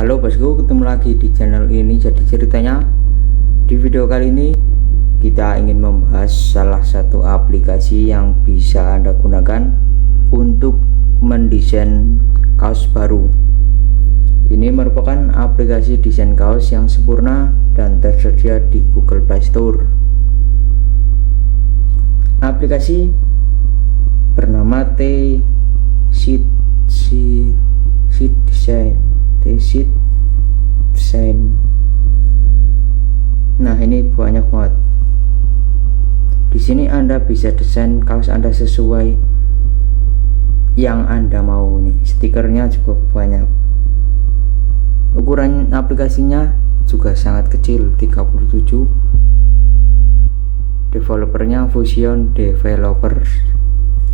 Halo bosku, ketemu lagi di channel ini. Jadi ceritanya di video kali ini kita ingin membahas salah satu aplikasi yang bisa Anda gunakan untuk mendesain kaos baru. Ini merupakan aplikasi desain kaos yang sempurna dan tersedia di Google Play Store. Aplikasi bernama T-Sheet Design. Nah, ini banyak banget. Di sini Anda bisa desain kaos Anda sesuai yang Anda mau nih. Stikernya juga banyak. Ukuran aplikasinya juga sangat kecil, 37. Developernya Fusion Developers.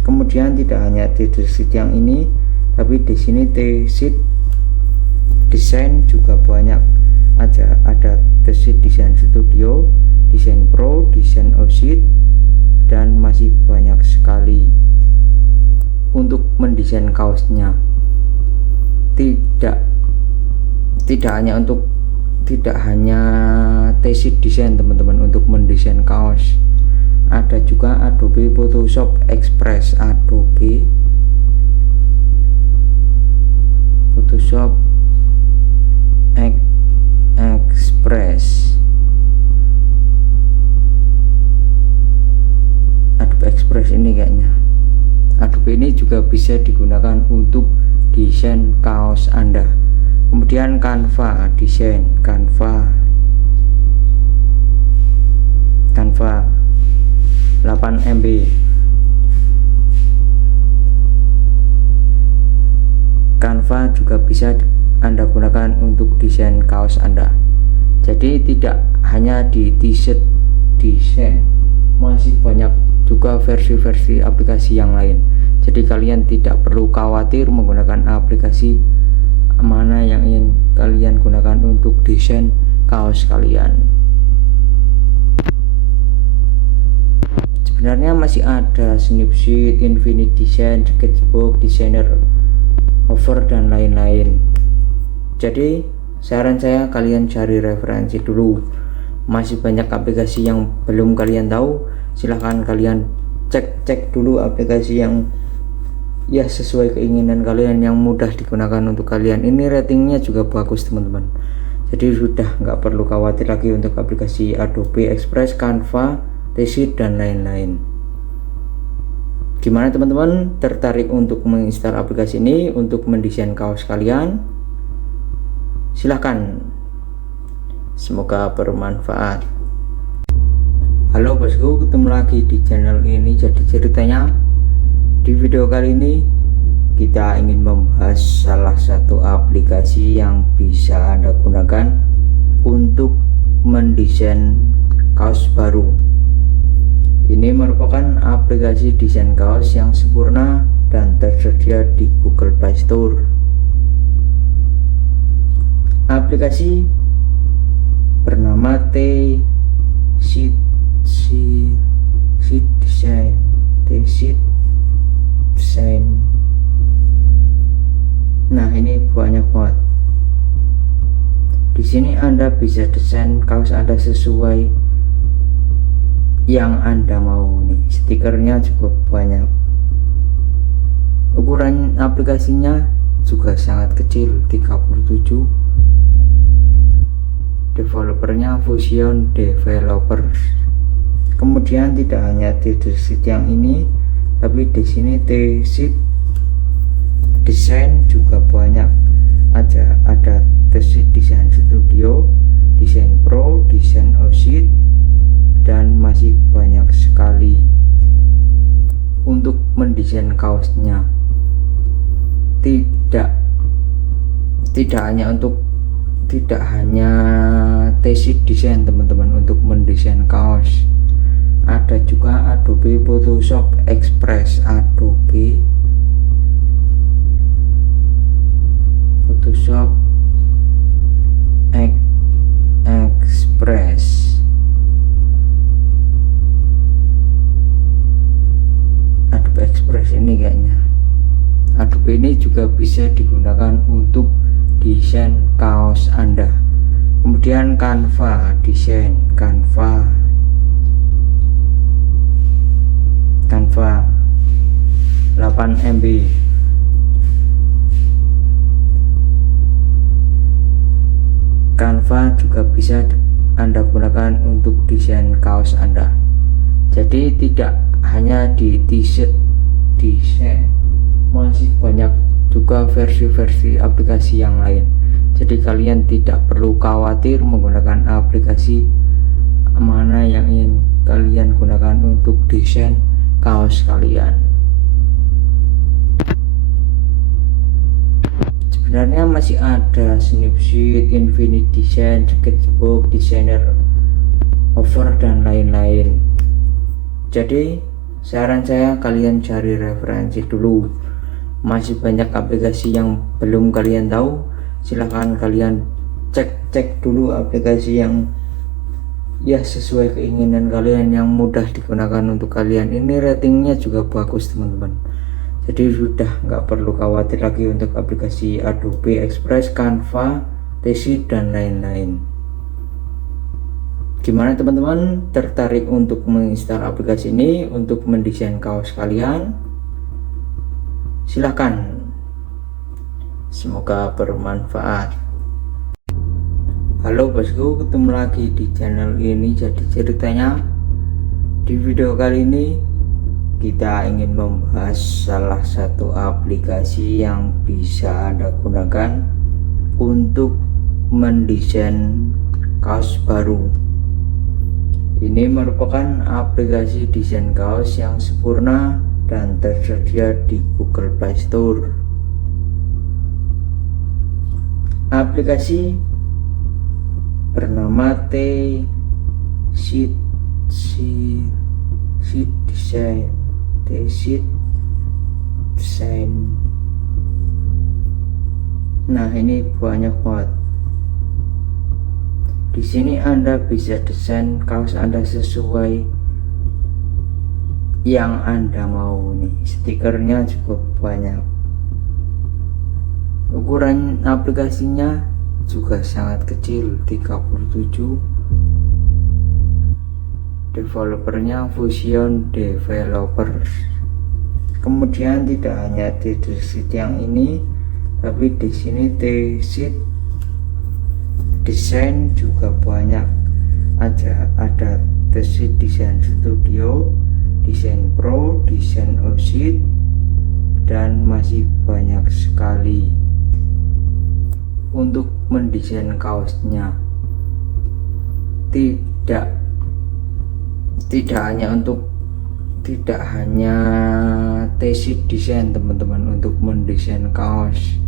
Kemudian tidak hanya T-Sheet yang ini, tapi di sini T-Sheet desain juga banyak aja. Ada T-Sheet Design Studio, Design Pro, Design Offset, dan masih banyak sekali untuk mendesain kaosnya. Tidak hanya T-Sheet Design teman-teman untuk mendesain kaos. Ada juga Adobe Photoshop Express, Adobe Photoshop Express, Adobe Express ini kayaknya. Adobe ini juga bisa digunakan untuk desain kaos Anda. Kemudian Canva desain, Canva 8 MB. Canva juga bisa Anda gunakan untuk desain kaos Anda. Jadi tidak hanya di T-Shirt desain, masih banyak juga versi-versi aplikasi yang lain. Jadi kalian tidak perlu khawatir menggunakan aplikasi mana yang ingin kalian gunakan untuk desain kaos kalian. Sebenarnya masih ada Snapseed, Infinite Design, Sketchbook, Designer, Over, dan lain-lain. Jadi saran saya kalian cari referensi dulu. Masih banyak aplikasi yang belum kalian tahu. Silahkan kalian cek dulu aplikasi yang ya sesuai keinginan kalian, yang mudah digunakan untuk kalian. Ini ratingnya juga bagus teman-teman. Jadi sudah nggak perlu khawatir lagi untuk aplikasi Adobe Express, Canva, T-Sheet, dan lain-lain. Gimana teman-teman, tertarik untuk menginstal aplikasi ini untuk mendesain kaos kalian? Silahkan. Semoga bermanfaat. Halo bosku, ketemu lagi di channel ini. Jadi ceritanya di video kali ini kita ingin membahas salah satu aplikasi yang bisa Anda gunakan untuk mendesain kaos baru. Ini merupakan aplikasi desain kaos yang sempurna dan tersedia di Google Play Store. Aplikasi bernama T-Sheet Design. Nah, ini banyak banget. Di sini Anda bisa desain kaos Anda sesuai yang Anda mau nih. Stikernya juga banyak. Ukuran aplikasinya juga sangat kecil, 37. Developernya Fusion Developers. Kemudian tidak hanya T-Sheet yang ini, tapi di sini T-Sheet desain juga banyak aja. Ada T-Sheet Design Studio, Design Pro, Design Offset, dan masih banyak sekali untuk mendesain kaosnya. Tidak hanya T-Sheet desain teman-teman untuk mendesain kaos. Ada juga Adobe Photoshop Express, Adobe Photoshop Express. Adobe Express ini kayaknya. Adobe ini juga bisa digunakan untuk desain kaos Anda. Kemudian Canva desain, Canva 8 MB. Canva juga bisa Anda gunakan untuk desain kaos Anda. Jadi tidak hanya di t-shirt desain, masih banyak juga versi-versi aplikasi yang lain. Jadi kalian tidak perlu khawatir menggunakan aplikasi mana yang ingin kalian gunakan untuk desain kaos kalian. Sebenarnya masih ada Snapseed, Infinite Design, Sketchbook, Designer, Over, dan lain-lain. Jadi saran saya kalian cari referensi dulu. Masih banyak aplikasi yang belum kalian tahu. Silahkan kalian cek dulu aplikasi yang ya sesuai keinginan kalian, yang mudah digunakan untuk kalian. Ini ratingnya juga bagus teman-teman. Jadi sudah nggak perlu khawatir lagi untuk aplikasi Adobe Express, Canva, Tesit, dan lain-lain. Gimana teman-teman, tertarik untuk menginstal aplikasi ini untuk mendesain kaos kalian? Silahkan. Semoga bermanfaat. Halo bosku, ketemu lagi di channel ini. Jadi ceritanya di video kali ini kita ingin membahas salah satu aplikasi yang bisa Anda gunakan untuk mendesain kaos baru. Ini merupakan aplikasi desain kaos yang sempurna dan tersedia di Google Play Store. Aplikasi bernama Tesit Design. Nah, ini banyak banget. Di sini Anda bisa desain kaos Anda sesuai yang Anda mau nih. Stikernya cukup banyak. Ukuran aplikasinya juga sangat kecil, 37. Developernya Fusion Developers. Kemudian tidak hanya Tesit yang ini, tapi di sini Tesit Design juga banyak. Ada Tesit Design Studio, Design Pro, Design Osid, dan masih banyak sekali untuk mendesain kaosnya. Tidak hanya Tesit Design teman-teman untuk mendesain kaos.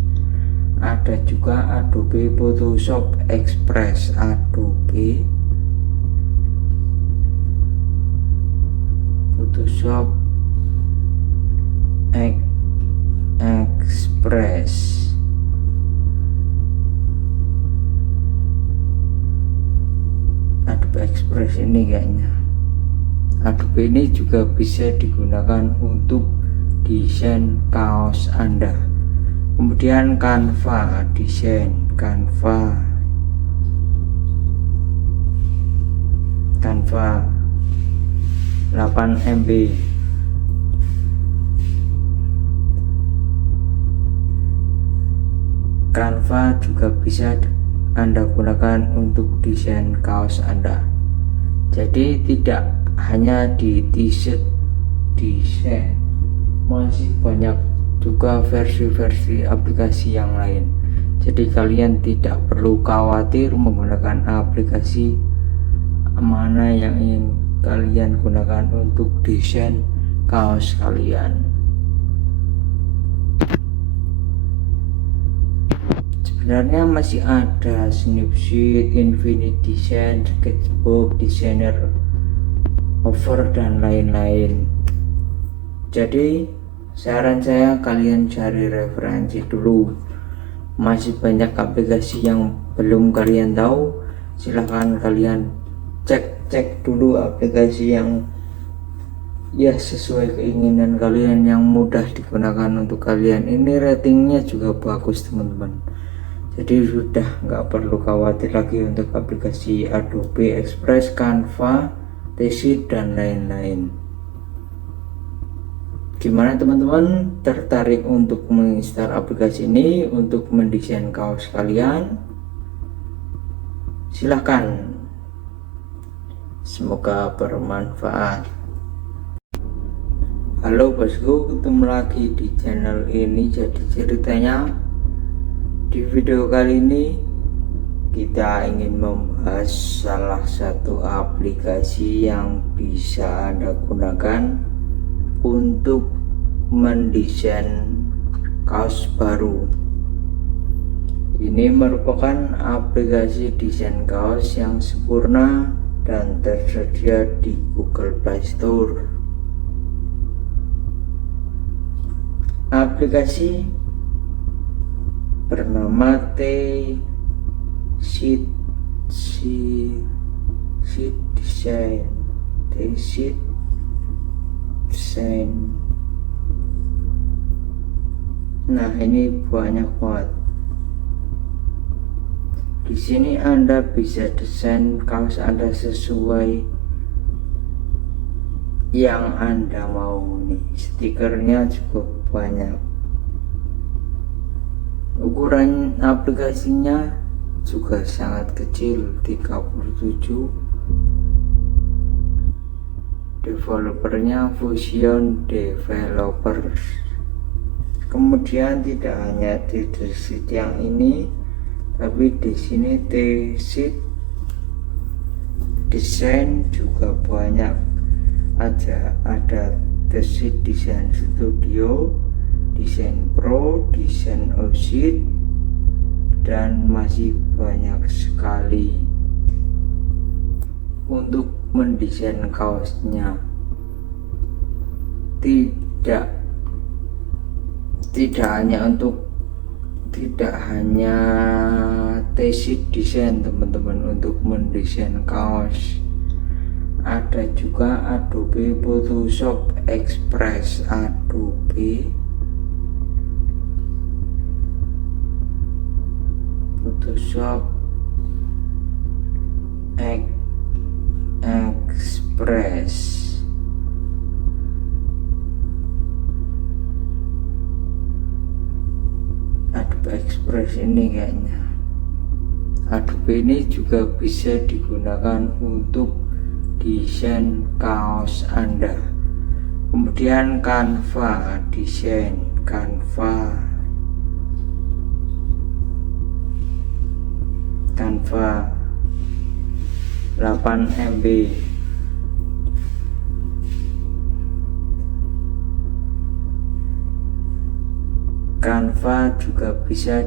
Ada juga Adobe Photoshop Express, Adobe Photoshop Express. Adobe Express ini kayaknya. Adobe ini juga bisa digunakan untuk desain kaos Anda. Kemudian Canva desain, Canva 8 MB. Canva juga bisa Anda gunakan untuk desain kaos Anda. Jadi tidak hanya di t-shirt desain, masih banyak juga versi-versi aplikasi yang lain. Jadi kalian tidak perlu khawatir menggunakan aplikasi mana yang ingin kalian gunakan untuk desain kaos kalian. Sebenarnya masih ada Snapseed, Infinite Design, Sketchbook, Designer, Over, dan lain-lain. Jadi saran saya kalian cari referensi dulu. Masih banyak aplikasi yang belum kalian tahu. Silahkan kalian cek dulu aplikasi yang ya sesuai keinginan kalian, yang mudah digunakan untuk kalian. Ini ratingnya juga bagus teman-teman. Jadi sudah nggak perlu khawatir lagi untuk aplikasi Adobe Express, Canva, Tesit dan lain-lain. Gimana teman-teman, tertarik untuk menginstal aplikasi ini untuk mendesain kaos kalian? Silahkan, semoga bermanfaat. Halo bosku, ketemu lagi di channel ini. Jadi ceritanya di video kali ini kita ingin membahas salah satu aplikasi yang bisa Anda gunakan untuk mendesain kaos baru. Ini merupakan aplikasi desain kaos yang sempurna dan tersedia di Google Play Store. Aplikasi bernama Tesit Design. Nah, ini banyak banget. Di sini Anda bisa desain kaos Anda sesuai yang Anda mau nih. Stikernya cukup banyak. Ukuran aplikasinya juga sangat kecil, 37. Developernya Fusion Developers. Kemudian tidak hanya di Tesit yang ini, tapi di sini Tesit Design juga banyak. Ada Tesit Design Studio, Design Pro, Design Osid, dan masih banyak sekali untuk mendesain kaosnya. Tidak hanya Tesit Design teman-teman untuk mendesain kaos. Ada juga Adobe Photoshop Express, Adobe Photoshop Express. Adobe Express ini kayaknya. Adobe ini juga bisa digunakan untuk desain kaos Anda. Kemudian Canva Design, Canva 8 MB. Canva juga bisa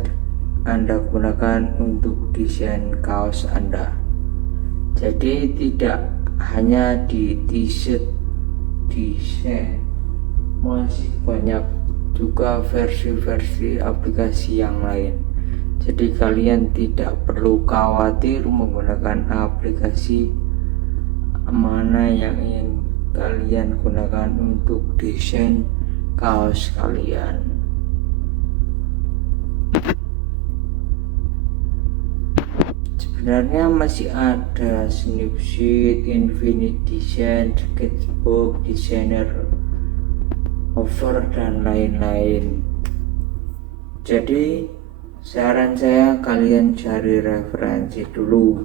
Anda gunakan untuk desain kaos Anda. Jadi tidak hanya di Tesit Design, masih banyak juga versi-versi aplikasi yang lain. Jadi kalian tidak perlu khawatir menggunakan aplikasi mana yang ingin kalian gunakan untuk desain kaos kalian. Sebenarnya masih ada Snipseed, Infinite Design, Sketchbook, Designer, Over, dan lain-lain. Jadi saran saya kalian cari referensi dulu.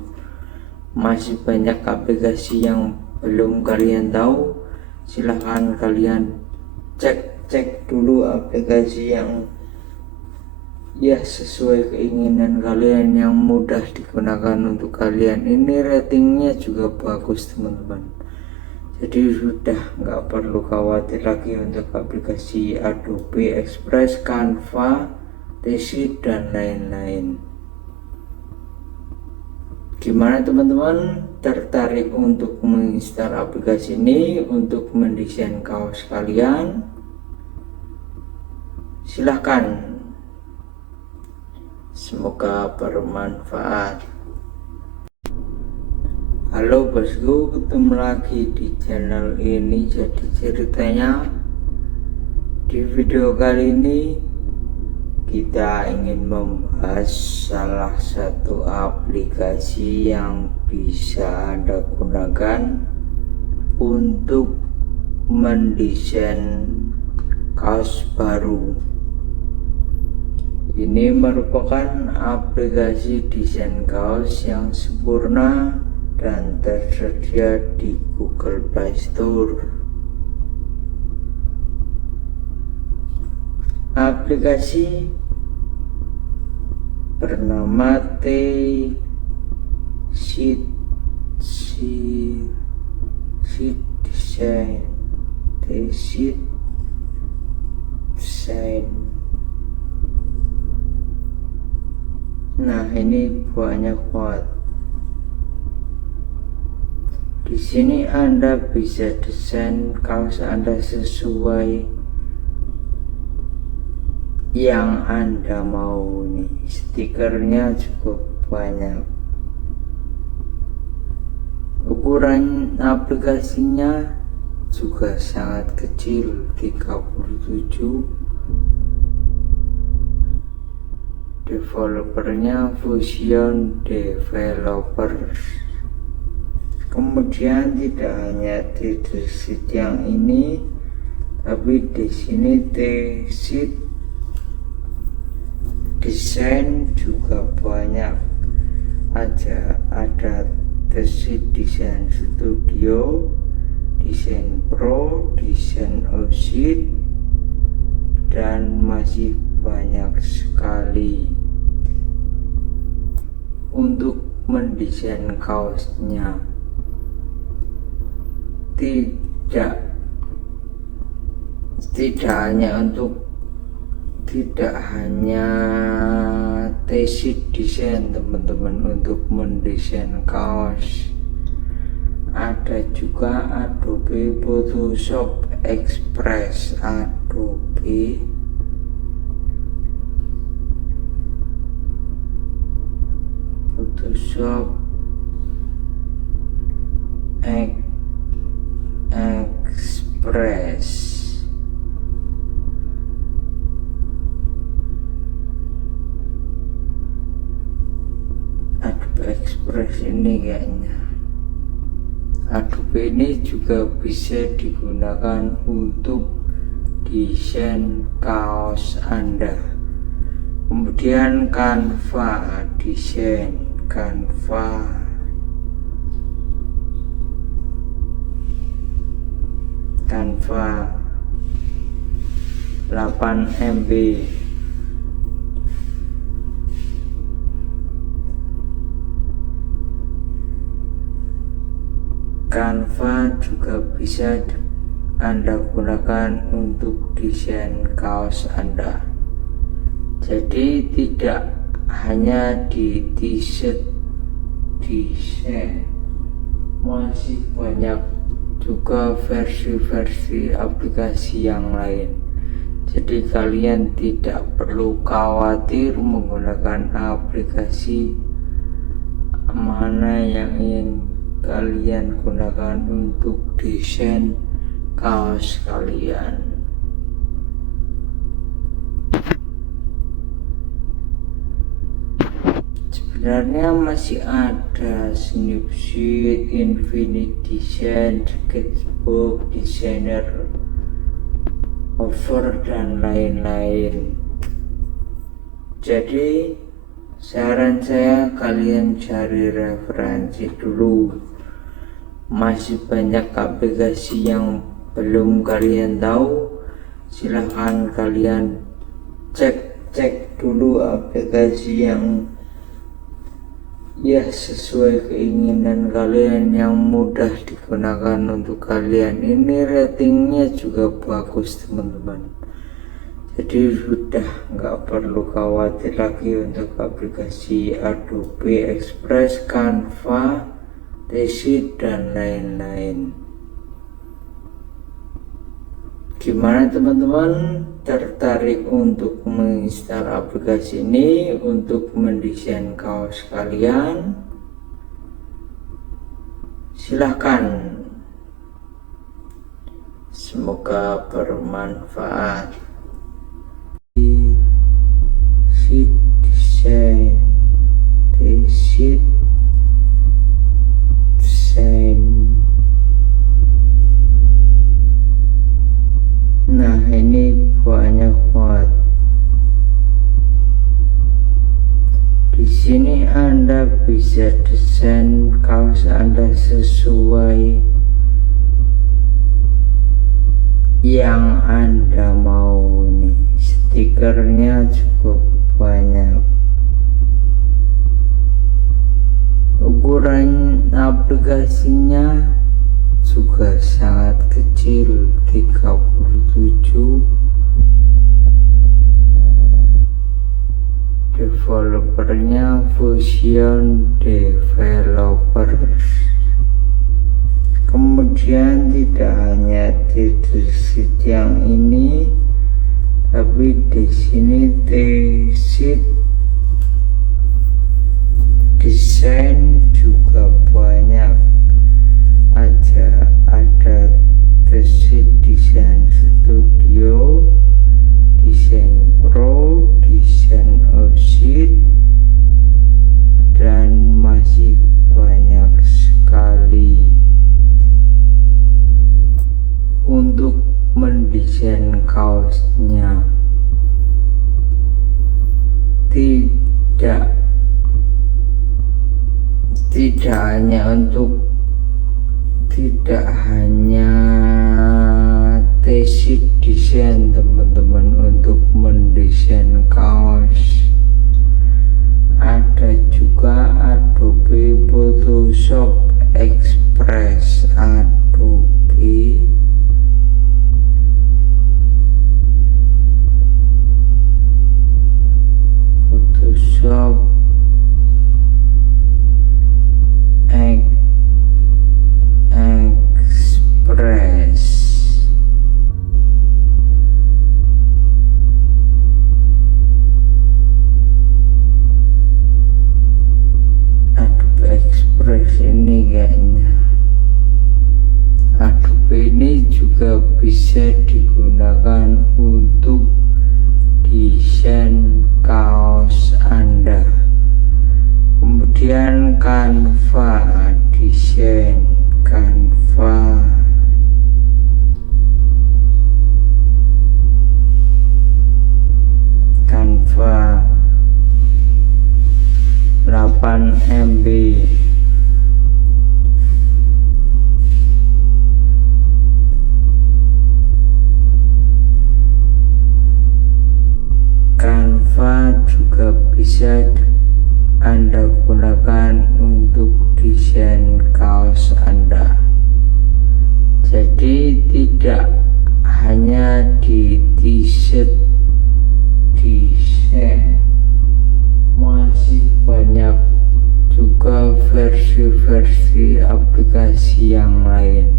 Masih banyak aplikasi yang belum kalian tahu. Silahkan kalian cek dulu aplikasi yang sesuai keinginan kalian, yang mudah digunakan untuk kalian. Ini ratingnya juga bagus teman-teman. Jadi sudah nggak perlu khawatir lagi untuk aplikasi Adobe Express, Canva, Tesit, dan lain-lain. Gimana teman-teman, tertarik untuk menginstal aplikasi ini untuk mendesain kaos kalian? Silahkan, semoga bermanfaat. Halo bosku, ketemu lagi di channel ini. Jadi ceritanya di video kali ini kita ingin membahas salah satu aplikasi yang bisa Anda gunakan untuk mendesain kaos baru. Ini merupakan aplikasi desain kaos yang sempurna dan tersedia di Google Play Store. Aplikasi bernama T-Sheet Design. Nah, ini banyak banget. Di sini Anda bisa desain kaos Anda sesuai yang Anda mau nih. Stikernya cukup banyak. Ukuran aplikasinya juga sangat kecil, 37. Developernya Fusion Developers. Kemudian tidak hanya di sheet yang ini, tapi di sini T-Sheet Design juga banyak. Ada T-Sheet Design Studio, Design Pro, Design Sheet, dan masih banyak sekali. Untuk mendesain kaosnya tidak hanya T-Sheet Design teman-teman. Untuk mendesain kaos ada juga Adobe Photoshop Express, Adobe Photoshop Express. Adobe Express ini kayaknya. Adobe ini juga bisa digunakan untuk desain kaos Anda. Kemudian Canva Design, Canva 8 MB. Canva juga bisa Anda gunakan untuk desain kaos Anda. Jadi tidak hanya di t-shirt desain, masih banyak juga versi-versi aplikasi yang lain. Jadi kalian tidak perlu khawatir menggunakan aplikasi mana yang ingin kalian gunakan untuk desain kaos kalian. Sebenarnya masih ada Snipsheet, Infinite Design, Sketchbook, Designer, Over, dan lain-lain. Jadi saran saya kalian cari referensi dulu. Masih banyak aplikasi yang belum kalian tahu. Silahkan kalian cek dulu aplikasi yang sesuai keinginan kalian, yang mudah digunakan untuk kalian. Ini ratingnya juga bagus teman-teman. Jadi sudah nggak perlu khawatir lagi untuk aplikasi Adobe Express, Canva, T-Sheet, dan lain-lain. Gimana teman-teman, tertarik untuk menginstal aplikasi ini untuk mendesain kaos kalian? Silahkan. Semoga bermanfaat. sheet design, sheet design. Nah, ini banyak banget. Di sini Anda bisa desain kaos Anda sesuai yang Anda mau nih. Stikernya cukup banyak. Ukuran aplikasinya juga sangat kecil, 37. Developernya Fusion Developers. Kemudian tidak hanya di sheet yang ini, tapi di sini sheet desain juga banyak. Ada sheet design studio, desain pro, desain sheet, dan masih banyak sekali. Untuk mendesain kaosnya tidak hanya sheet design teman-teman. Untuk mendesain kaos ada juga Adobe Photoshop Express, Adobe Photoshop Express. Adobe Express ini kayaknya. Adobe ini juga bisa digunakan untuk desain kaos Anda. Kemudian Canva, desain Canva. Canva 8 MB. Canva juga bisa Anda gunakan untuk desain kaos Anda. Jadi tidak hanya di t-shirt desain, masih banyak juga versi-versi aplikasi yang lain.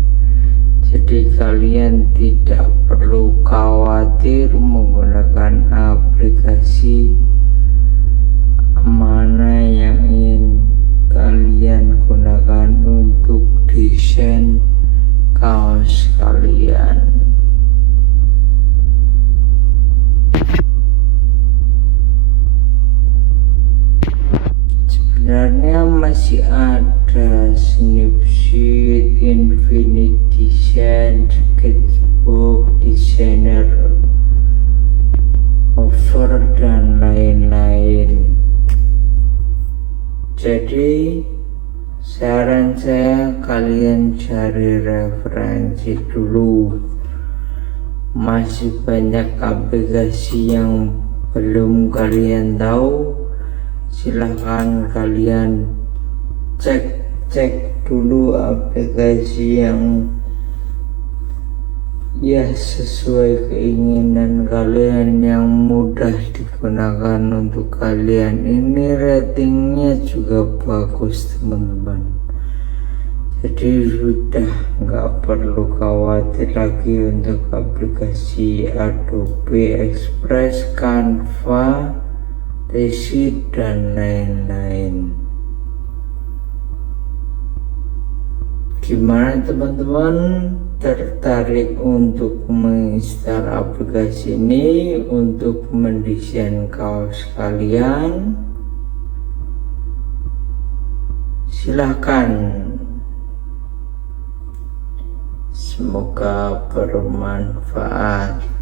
Jadi kalian tidak perlu khawatir menggunakan aplikasi mana yang ingin kalian gunakan untuk desain kaos kalian. Sebenarnya masih ada Snapseed, Infinite Design, Sketchbook, Designer, Over, dan lain-lain. Jadi saran saya kalian cari referensi dulu. Masih banyak aplikasi yang belum kalian tahu. Silahkan kalian cek dulu aplikasi yang sesuai keinginan kalian, yang mudah digunakan untuk kalian. Ini ratingnya juga bagus teman-teman. Jadi sudah nggak perlu khawatir lagi untuk aplikasi Adobe Express, Canva, sheet, dan lain-lain. Gimana teman-teman? tertarik untuk menginstal aplikasi ini untuk mendesain kaos kalian, silahkan. Semoga bermanfaat.